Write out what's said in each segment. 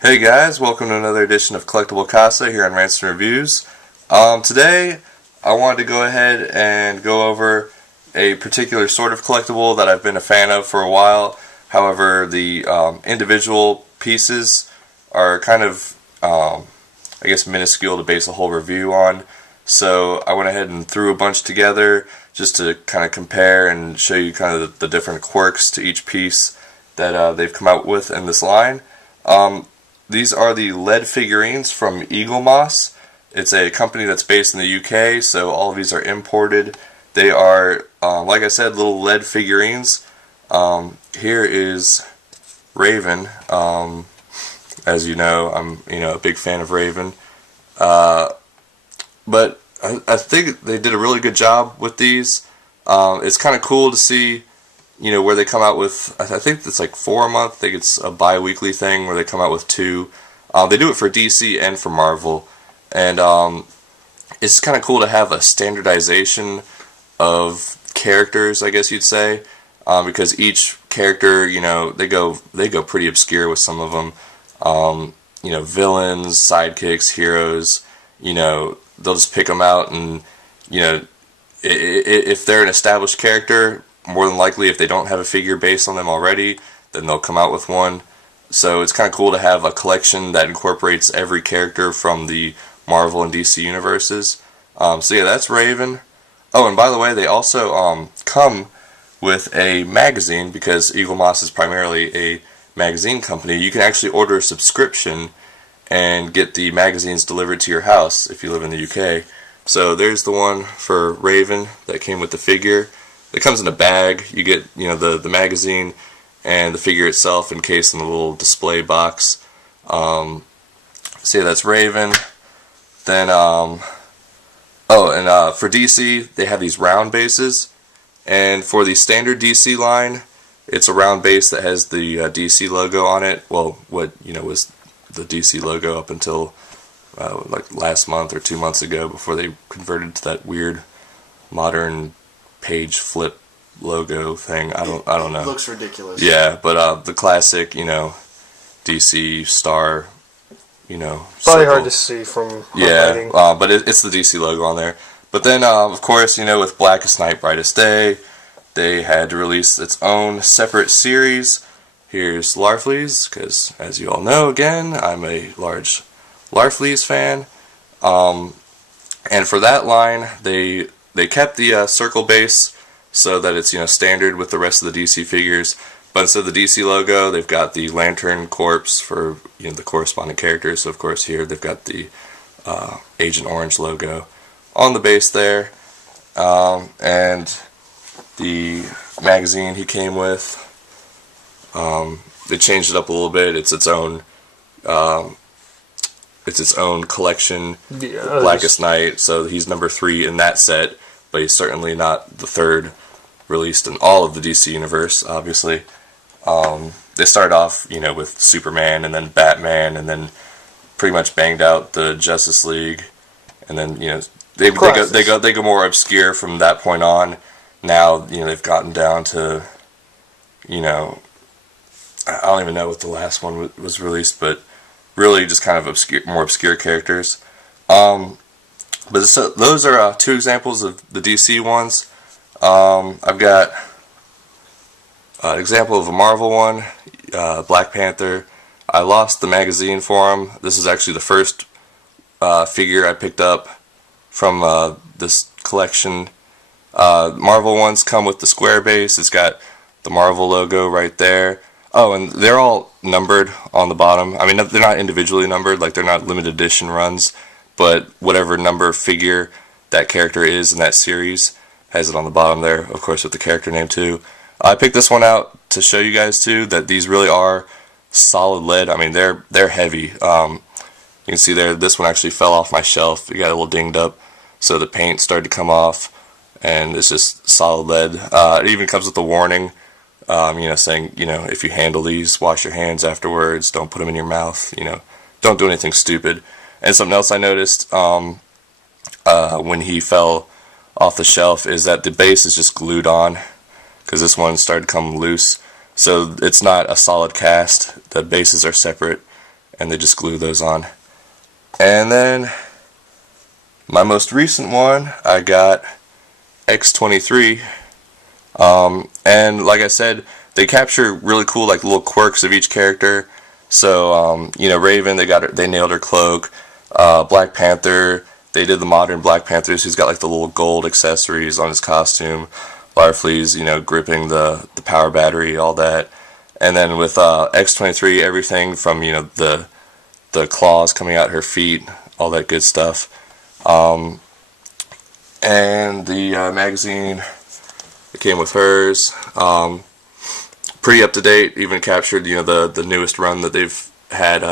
Hey guys, welcome to another edition of Collectible Casa here on Ransom Reviews. Today I wanted to go ahead and go over a particular sort of collectible that I've been a fan of for a while. However, the individual pieces are kind of, I guess, minuscule to base a whole review on. So I went ahead and threw a bunch together just to kind of compare and show you kind of the different quirks to each piece that they've come out with in this line. These are the lead figurines from Eaglemoss. It's a company that's based in the UK, so all of these are imported. They are, like I said, little lead figurines. Here is Raven. As you know, I'm a big fan of Raven. But I think they did a really good job with these. It's kind of cool to see where they come out with, I think it's like 4 a month. I think it's a bi-weekly thing where they come out with 2. They do it for DC and for Marvel. And it's kind of cool to have a standardization of characters, I guess you'd say. Because each character, they go pretty obscure with some of them. Villains, sidekicks, heroes, they'll just pick them out and, if they're an established character, more than likely, if they don't have a figure based on them already, then they'll come out with one. So it's kind of cool to have a collection that incorporates every character from the Marvel and DC universes. So yeah, that's Raven. Oh, and by the way, they also come with a magazine, because Eaglemoss is primarily a magazine company. You can actually order a subscription and get the magazines delivered to your house if you live in the UK. So there's the one for Raven that came with the figure. It comes in a bag. You get the magazine and the figure itself encased in a little display box. So yeah, that's Raven. Then for DC they have these round bases, and for the standard DC line, it's a round base that has the DC logo on it. Well, what was the DC logo up until like last month or 2 months ago, before they converted to that weird modern page flip logo thing. I don't know. It looks ridiculous. Yeah, but the classic, DC star, Probably circle. hard to see from Yeah, but it's the DC logo on there. But then, of course, with Blackest Night, Brightest Day, they had to release its own separate series. Here's Larfleeze, because as you all know, again, I'm a large Larfleeze fan. And for that line, they kept the circle base so that it's standard with the rest of the DC figures, but instead of the DC logo, they've got the Lantern Corps for the corresponding characters. So of course here they've got the Agent Orange logo on the base there, and the magazine he came with. They changed it up a little bit. It's its own collection, Blackest Night, so he's number 3 in that set, but he's certainly not the 3rd released in all of the DC universe, obviously. They started off, with Superman, and then Batman, and then pretty much banged out the Justice League, and then, they go more obscure from that point on. Now, they've gotten down to, I don't even know what the last one was released, but really just kind of more obscure characters. But so those are 2 examples of the DC ones. I've got an example of a Marvel one, Black Panther. I lost the magazine for him. This is actually the first figure I picked up from this collection. Marvel ones come with the square base. It's got the Marvel logo right there. Oh, and they're all numbered on the bottom. I mean, they're not individually numbered, like they're not limited edition runs, but whatever number figure that character is in that series has it on the bottom there, of course, with the character name too. I picked this one out to show you guys too that these really are solid lead. I mean, they're heavy. You can see there, this one actually fell off my shelf. It got a little dinged up, so the paint started to come off, and it's just solid lead. It even comes with a warning, saying, if you handle these, wash your hands afterwards, don't put them in your mouth, don't do anything stupid. And something else I noticed when he fell off the shelf is that the base is just glued on, because this one started to come loose. So it's not a solid cast. The bases are separate, and they just glue those on. And then my most recent one, I got X-23, and like I said, they capture really cool like little quirks of each character. So you know, Raven, they nailed her cloak. Black Panther, they did the modern Black Panthers, who's got like the little gold accessories on his costume. Larfleeze, you know, gripping the power battery, all that. And then with X-23, everything from, you know, the claws coming out her feet, all that good stuff. And the magazine that came with hers, pretty up to date, even captured, you know, the newest run that they've had,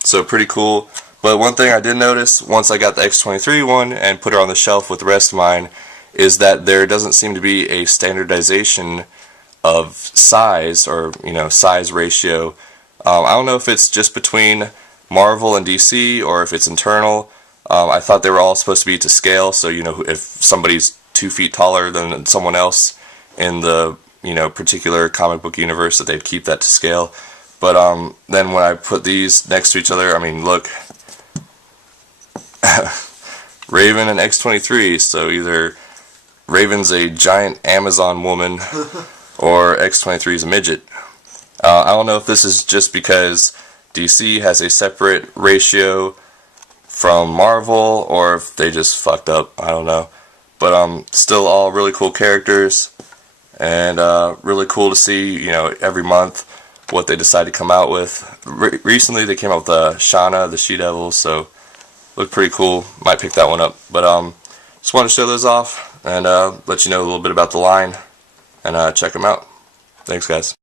so pretty cool. But one thing I did notice once I got the X-23 one and put her on the shelf with the rest of mine is that there doesn't seem to be a standardization of size, or, you know, size ratio. I don't know if it's just between Marvel and DC or if it's internal. I thought they were all supposed to be to scale, so, you know, if somebody's 2 feet taller than someone else in the, you know, particular comic book universe, that they'd keep that to scale. But then when I put these next to each other, I mean, look, Raven and X-23, so either Raven's a giant Amazon woman or X-23 is a midget. I don't know if this is just because DC has a separate ratio from Marvel, or if they just fucked up, I don't know. But still all really cool characters, and really cool to see, you know, every month what they decide to come out with. Recently they came out with Shauna, the She-Devil, so looked pretty cool. Might pick that one up. But just wanted to show those off and let you know a little bit about the line, and check them out. Thanks, guys.